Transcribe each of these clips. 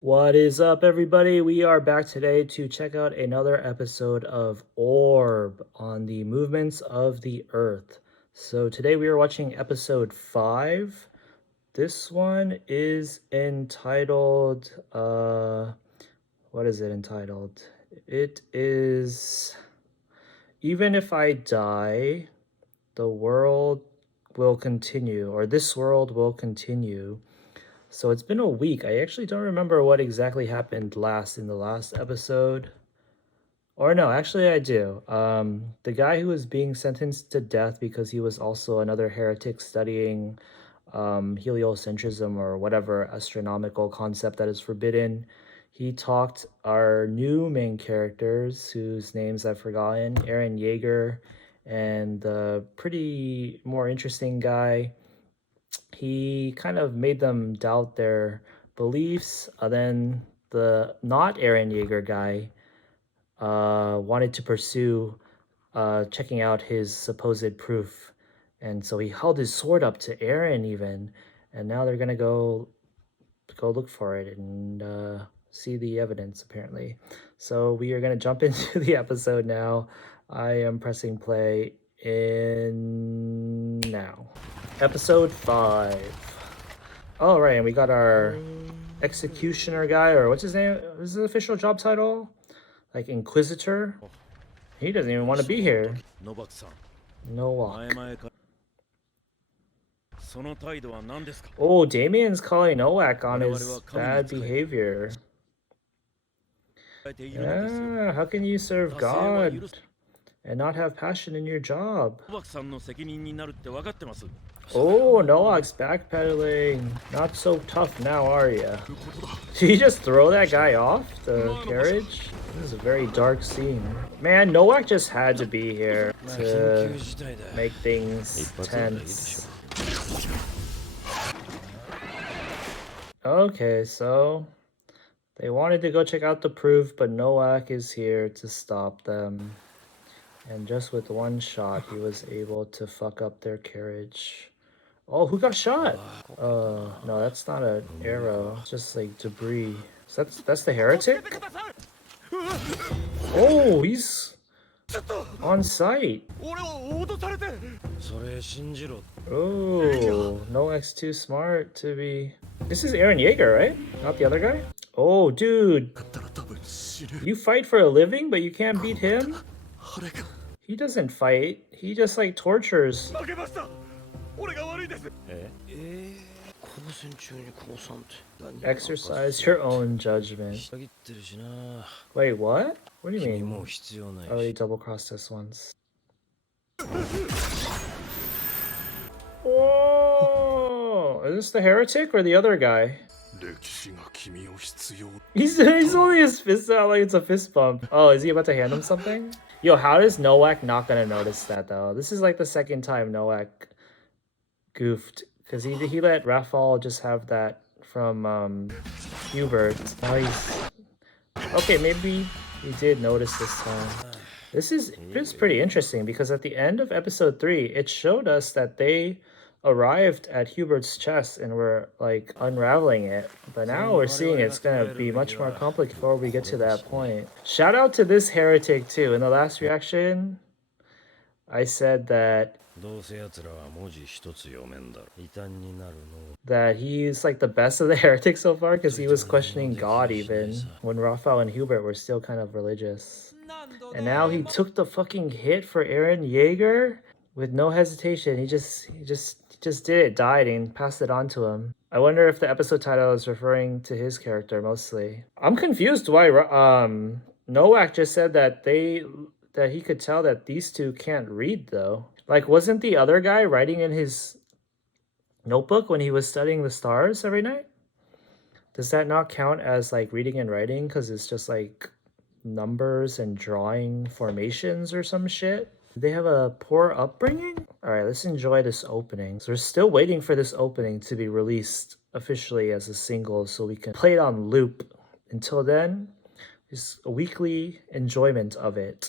What is up, everybody? We are back today to check out another episode of ORB on the movements of the Earth. So, today we are watching episode 5. This one is entitled, what is it entitled? It is Even If I Die, the world will continue, or this world will continue. So it's been a week. I actually don't remember what exactly happened in the last episode. Or no, actually I do. The guy who was being sentenced to death because he was also another heretic studying heliocentrism or whatever astronomical concept that is forbidden. He talked our new main characters, whose names I've forgotten, Aaron Yeager and the pretty more interesting guy. He kind of made them doubt their beliefs. Then the not Aaron Yeager guy wanted to pursue checking out his supposed proof. And so he held his sword up to Aaron even. And now they're gonna go look for it and see the evidence apparently. So we are gonna jump into the episode now. I am pressing play in now. Episode 5. All right, and we got our executioner guy, or what's his name? Is his official job title? Like Inquisitor? He doesn't even want to be here. Nowak. Oh, Damien's calling Nowak on his bad behavior. Yeah, how can you serve God and not have passion in your job? Oh, Nowak's backpedaling. Not so tough now, are you? Did you just throw that guy off the carriage? This is a very dark scene. Man, Nowak just had to be here to make things tense. Okay, so they wanted to go check out the proof, but Nowak is here to stop them. And just with one shot, he was able to fuck up their carriage. Oh, who got shot? No, that's not an arrow. It's just like debris. So that's the heretic? Oh, he's on site. Oh, Noak's too smart to be... This is Aaron Yeager, right? Not the other guy? Oh, dude. You fight for a living, but you can't beat him? He doesn't fight. He just like tortures. Exercise your own judgment. Wait, what? What do you mean? I already double-crossed this once. Whoa! Is this the heretic or the other guy? He's holding his fist out like it's a fist bump. Oh, is he about to hand him something? Yo, how is Nowak not gonna notice that though? This is like the second time Nowak goofed because he let Rafal just have that from Hubert. Now he's okay. Maybe he did notice this time. This is pretty interesting because at the end of episode 3, it showed us that they arrived at Hubert's chest and were like unraveling it. But now we're seeing it's gonna be much more complicated before we get to that point. Shout out to this heretic too. In the last reaction, I said that he's like the best of the heretics so far because he was questioning God even when Raphael and Hubert were still kind of religious. And now he took the fucking hit for Aaron Yeager with no hesitation. He just did it, died, and passed it on to him. I wonder if the episode title is referring to his character mostly. I'm confused why Nowak just said that he could tell that these two can't read though. Like, wasn't the other guy writing in his notebook when he was studying the stars every night? Does that not count as like reading and writing because it's just like numbers and drawing formations or some shit? Did they have a poor upbringing? All right, let's enjoy this opening. So we're still waiting for this opening to be released officially as a single so we can play it on loop. Until then, just a weekly enjoyment of it.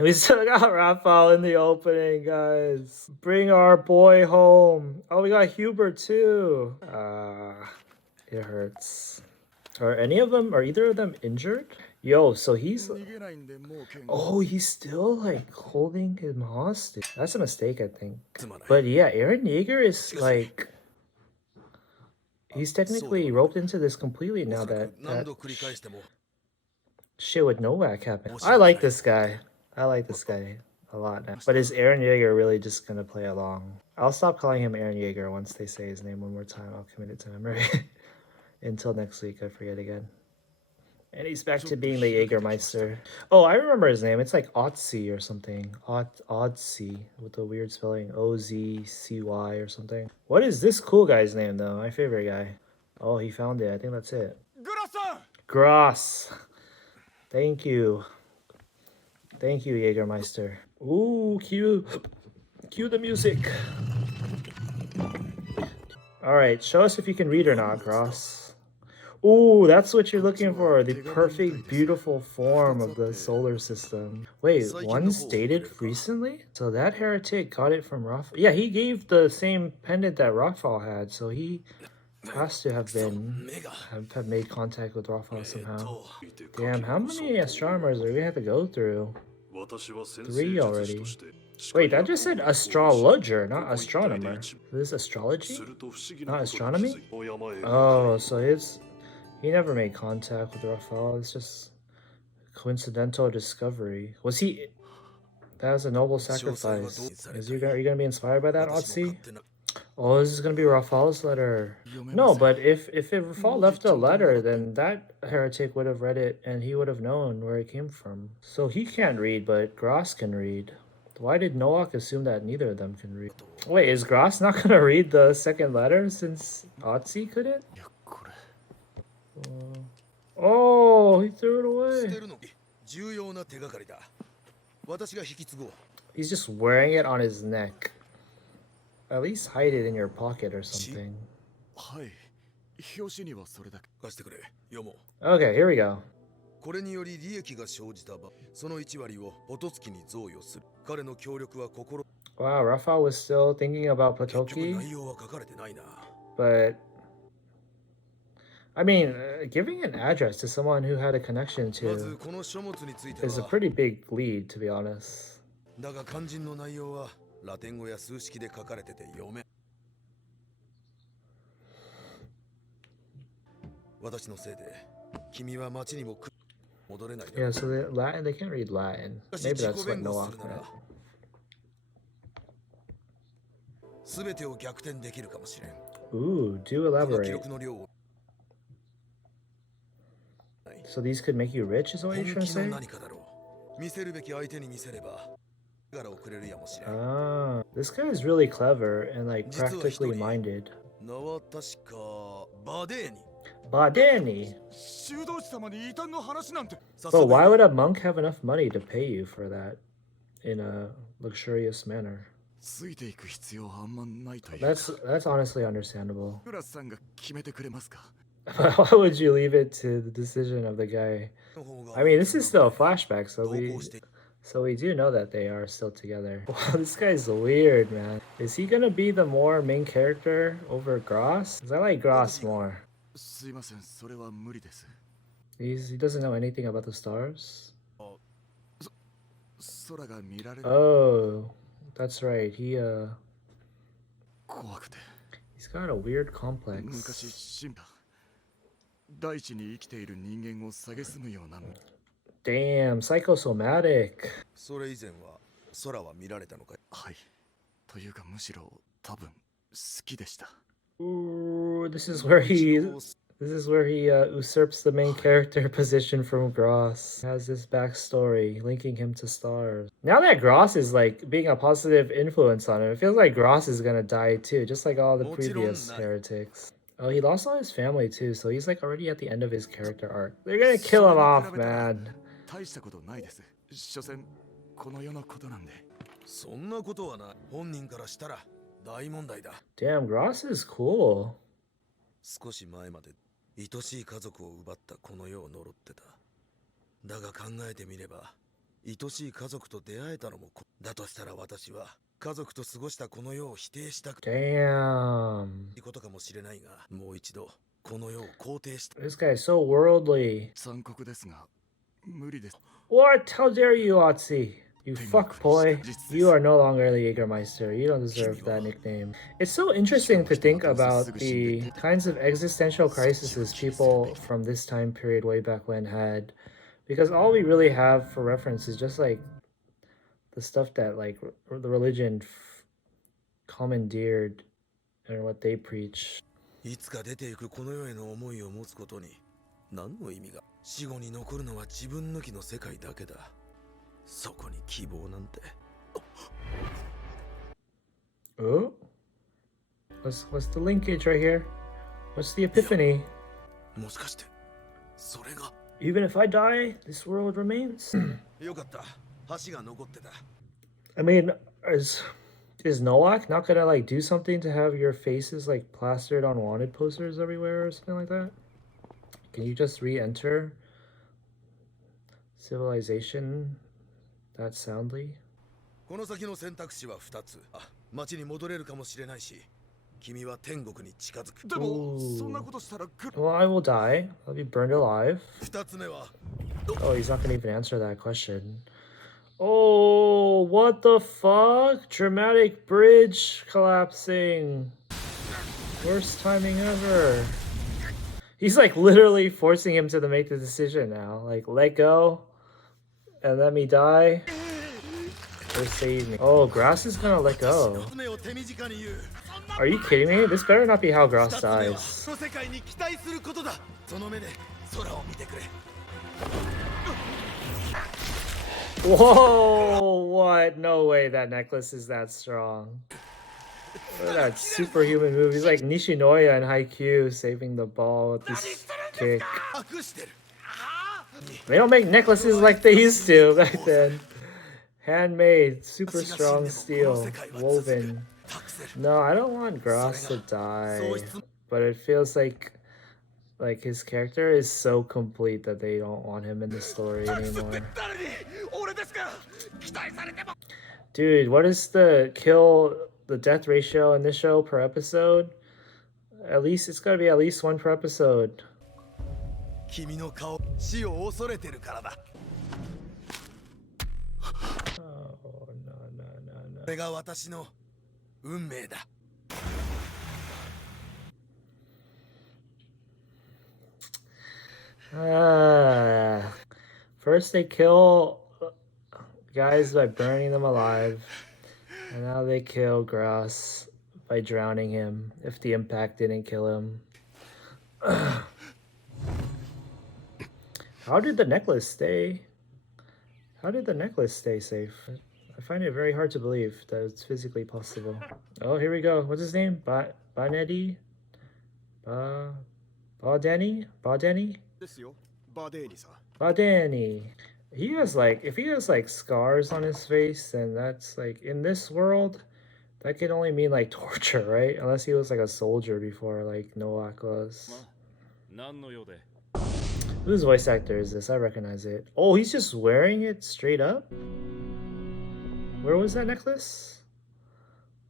We still got Raphael in the opening, guys. Bring our boy home. Oh, we got Hubert too. It hurts. Are any of them, are either of them injured? Yo, so he's... Oh, he's still like holding him hostage. That's a mistake, I think. But yeah, Eren Yeager is like... He's technically roped into this completely now that shit with Novak happened. I like this guy. I like this guy a lot now. But is Eren Yeager really just gonna play along? I'll stop calling him Eren Yeager once they say his name one more time. I'll commit it to memory. Until next week, I forget again. And he's back to being the Jägermeister. Oh, I remember his name. It's like Otzi or something. Otzi with a weird spelling. O-Z-C-Y or something. What is this cool guy's name, though? My favorite guy. Oh, he found it. I think that's it. Gross. Thank you. Thank you, Jägermeister. Ooh, cue the music. Alright, show us if you can read or not, Gross. Ooh, that's what you're looking for. The perfect, beautiful form of the solar system. Wait, one's dated recently? So that heretic got it from Raphael. Yeah, he gave the same pendant that Raphael had, so he has to have made contact with Raphael somehow. Damn, how many astronomers do we have to go through? 3 already. Wait, that just said astrologer, not astronomer. Is this astrology? Not astronomy? Oh, so he never made contact with Raphael. It's just a coincidental discovery. Was he... That was a noble sacrifice. Are you gonna be inspired by that, Otzi? Oh, this is gonna be Raphael's letter. No, but if Raphael left a letter, then that heretic would have read it and he would have known where it came from. So he can't read, but Gross can read. Why did Noak assume that neither of them can read? Wait, is Gross not gonna read the second letter since Otzi couldn't? Oh, he threw it away. He's just wearing it on his neck. At least hide it in your pocket or something. Okay, here we go. Wow, Raphael was still thinking about Potoki. But I mean, giving an address to someone who had a connection to is a pretty big lead, to be honest. Yeah, so they can't read Latin. Maybe that's what Noak meant. Ooh, do elaborate. So these could make you rich, is what you're trying to say? Ah, this guy is really clever and like practically minded. Badeni. But why would a monk have enough money to pay you for that in a luxurious manner? That's honestly understandable. Why would you leave it to the decision of the guy? I mean, this is still a flashback, so we do know that they are still together. Wow, this guy's weird, man. Is he gonna be the more main character over Gross? Because I like Gross more. He doesn't know anything about the stars? Oh, that's right. He's got a weird complex. Damn, psychosomatic. Ooh, this is where he usurps the main character position from Gross. He has this backstory linking him to stars. Now that Gross is like being a positive influence on him, it feels like Gross is gonna die too, just like all the previous heretics. Oh, he lost all his family too, so he's like already at the end of his character arc. They're gonna kill him off, man. Damn, Gross is cool. 愛しい家族と出会えたのもだとしたら私は家族と過ごしたこの世を否定したく Damn. いことかもしれないが、もう一度この世を肯定した。 This guy's so worldly. 残酷ですが無理です。 What? How dare you, Otzi? You fuckboy. You are no longer the Jägermeister. You don't deserve that nickname. It's so interesting to think about the kinds of existential crises people from this time period way back when had. Because all we really have for reference is just like the stuff that like the religion commandeered and what they preach. いつか出ていくこの世への思いを持つことに何の意味が。死後に残るのは自分抜きの世界だけだ。そこに希望なんて。Oh? What's the linkage right here? What's the epiphany? もしかしてそれが。 Even if I die, this world remains. よかった。橋が残ってた。 I mean, is Nowak not gonna like do something to have your faces like plastered on wanted posters everywhere or something like that? Can you just re-enter civilization that soundly? この先の選択肢は2つ。町に戻れるかもしれないし、君は天国に近づく。でもそんなことしたら Well, I will die. I'll be burned alive. 2つ目は。 Oh, he's not gonna even answer that question. Oh, what the fuck? Dramatic bridge collapsing. Worst timing ever. He's like literally forcing him to make the decision now. Like, let go and let me die or save me. Oh, Grass is gonna let go. Are you kidding me? This better not be how Grass dies. Whoa, what? No way that necklace is that strong. Look at that superhuman move. He's like Nishinoya in Haikyuu saving the ball with this kick. They don't make necklaces like they used to back then. Handmade, super strong steel, woven. No, I don't want Grass to die. But it feels like his character is so complete that they don't want him in the story anymore. Dude, what is the death ratio in this show per episode? At least it's gotta be at least one per episode. Oh, no. First they kill guys by burning them alive, and now they kill Grass by drowning him if the impact didn't kill him. How did the necklace stay? How did the necklace stay safe? I find it very hard to believe that it's physically possible. Oh, here we go. What's his name? Banetti? Badeni? Badeni. He has like, if he has like scars on his face, then that's like, in this world, that can only mean like torture, right? Unless he was like a soldier before, like Nowak was. Whose voice actor is this? I recognize it. Oh, he's just wearing it straight up? Where was that necklace?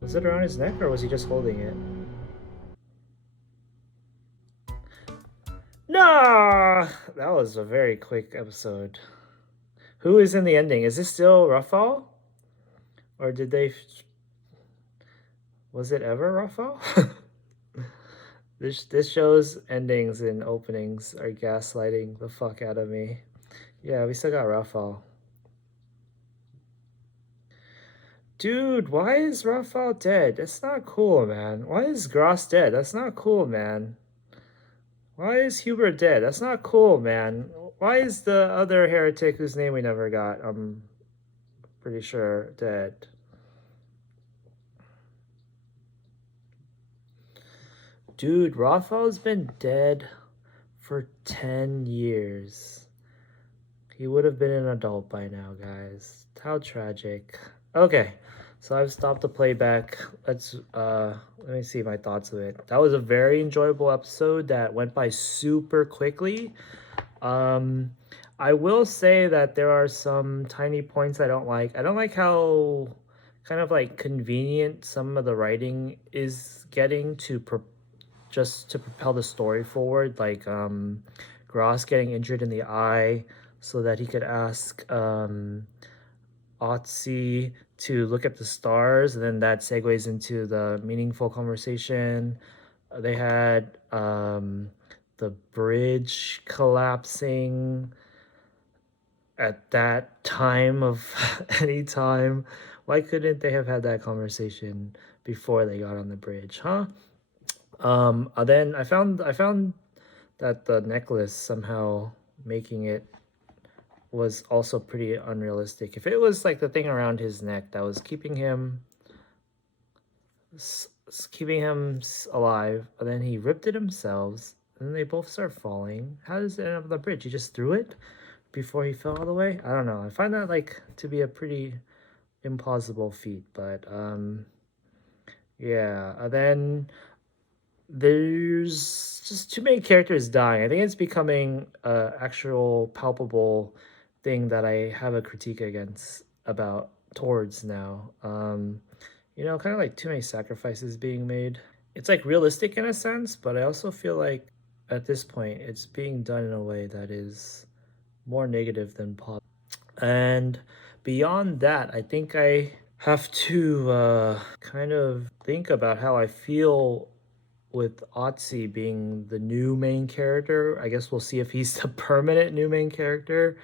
Was it around his neck or was he just holding it? Nah! That was a very quick episode. Who is in the ending? Is this still Rafal? Or did they... Was it ever Rafal? This show's endings and openings are gaslighting the fuck out of me. Yeah, we still got Rafal. Dude, why is Rafal dead? That's not cool, man. Why is Gross dead? That's not cool, man. Why is Hubert dead? That's not cool, man. Why is the other heretic whose name we never got, I'm pretty sure, dead? Dude, Rafal's been dead for 10 years. He would have been an adult by now, guys. How tragic. Okay, so I've stopped the playback. Let me see my thoughts of it. That was a very enjoyable episode that went by super quickly. I will say that there are some tiny points I don't like. I don't like how kind of like convenient some of the writing is getting to just to propel the story forward, like Gross getting injured in the eye so that he could ask Otzi to look at the stars, and then that segues into the meaningful conversation. They had the bridge collapsing at that time of any time. Why couldn't they have had that conversation before they got on the bridge, huh? Then I found that the necklace somehow making it was also pretty unrealistic. If it was like the thing around his neck that was keeping him alive, and then he ripped it himself, and then they both start falling. How does it end up on the bridge? He just threw it before he fell all the way? I don't know. I find that like to be a pretty implausible feat, but yeah. And then there's just too many characters dying. I think it's becoming a actual palpable thing that I have a critique against about towards now. Kind of like too many sacrifices being made. It's like realistic in a sense, but I also feel like at this point it's being done in a way that is more negative than positive. And beyond that, I think I have to kind of think about how I feel with Otzi being the new main character. I guess we'll see if he's the permanent new main character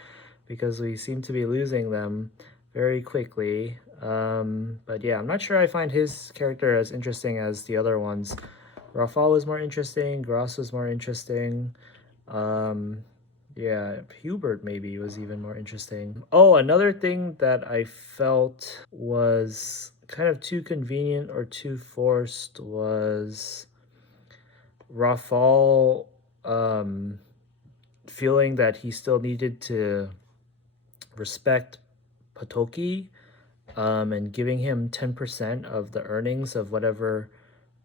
because we seem to be losing them very quickly. But yeah, I'm not sure I find his character as interesting as the other ones. Rafal was more interesting, Gross was more interesting. Um, yeah, Hubert maybe was even more interesting. Oh, another thing that I felt was kind of too convenient or too forced was Rafal feeling that he still needed to respect Potoki and giving him 10% of the earnings of whatever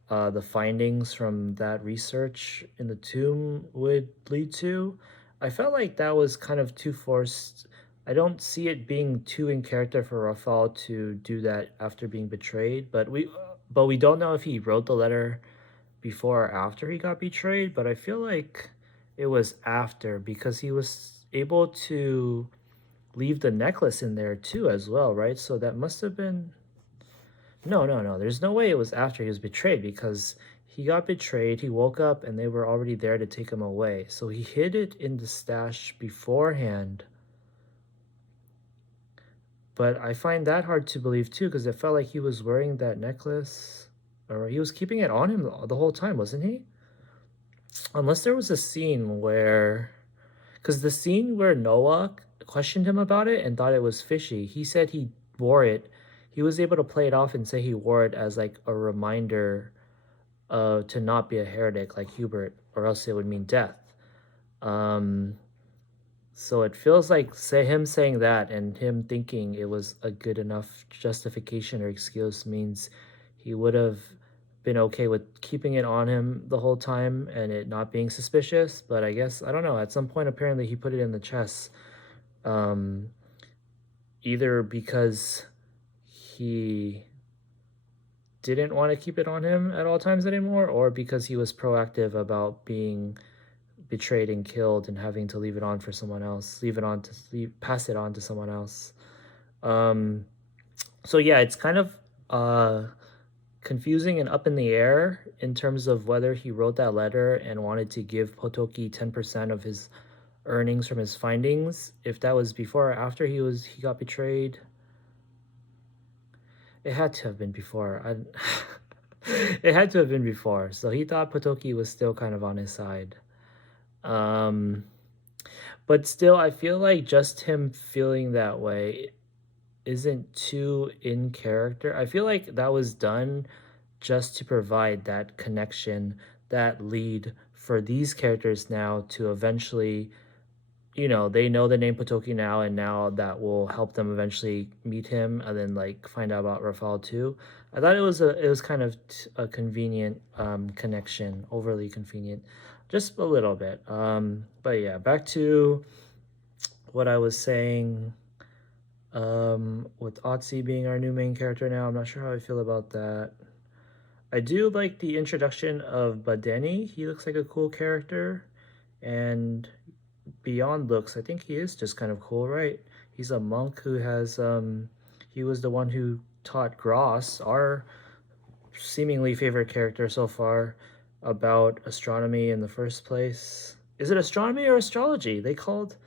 the findings from that research in the tomb would lead to. I felt like that was kind of too forced. I don't see it being too in character for Raphael to do that after being betrayed, but we don't know if he wrote the letter before or after he got betrayed, but I feel like it was after because he was able to leave the necklace in there too as well, right? So that must have been no, no, no. There's no way it was after he was betrayed because he got betrayed, he woke up and they were already there to take him away. So he hid it in the stash beforehand. But I find that hard to believe too because it felt like he was wearing that necklace or he was keeping it on him the whole time, wasn't he? Unless there was a scene where because the scene where Noah questioned him about it and thought it was fishy, he said he wore it. He was able to play it off and say he wore it as like a reminder to not be a heretic like Hubert, or else it would mean death. Um, so it feels like him saying that and him thinking it was a good enough justification or excuse means he would have been okay with keeping it on him the whole time and it not being suspicious. But I guess I don't know. At some point, apparently, he put it in the chest, um, either because he didn't want to keep it on him at all times anymore, or because he was proactive about being betrayed and killed and having to leave it on for someone else, pass it on to someone else. Um, so yeah, it's kind of confusing and up in the air in terms of whether he wrote that letter and wanted to give Potoki 10% of his earnings from his findings. If that was before or after he got betrayed, it had to have been before. It had to have been before. So he thought Potoki was still kind of on his side. Um, but still, I feel like just him feeling that way isn't too in character. I feel like that was done just to provide that connection, that lead for these characters now to eventually, they know the name Potoki now, and now that will help them eventually meet him and then like find out about Rafal too. I thought it was kind of a convenient connection, overly convenient, just a little bit. But yeah, back to what I was saying with Otzi being our new main character now. I'm not sure how I feel about that. I do like the introduction of Badeni. He looks like a cool character. And beyond looks, I think he is just kind of cool, right? He's a monk who has he was the one who taught Gross, our seemingly favorite character so far, about astronomy in the first place. Is it astronomy or astrology? They called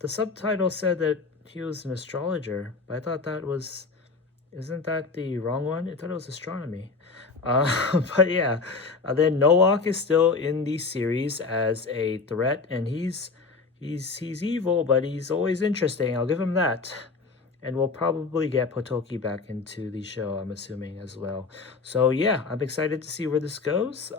the subtitle said that he was an astrologer, but I thought that was, isn't that the wrong one? I thought it was astronomy. But yeah, then Nowak is still in the series as a threat, and he's evil, but he's always interesting. I'll give him that. And we'll probably get Potoki back into the show, I'm assuming, as well. So yeah, I'm excited to see where this goes.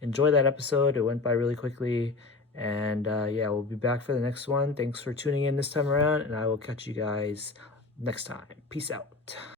Enjoy that episode. It went by really quickly. And yeah, we'll be back for the next one. Thanks for tuning in this time around, and I will catch you guys next time. Peace out.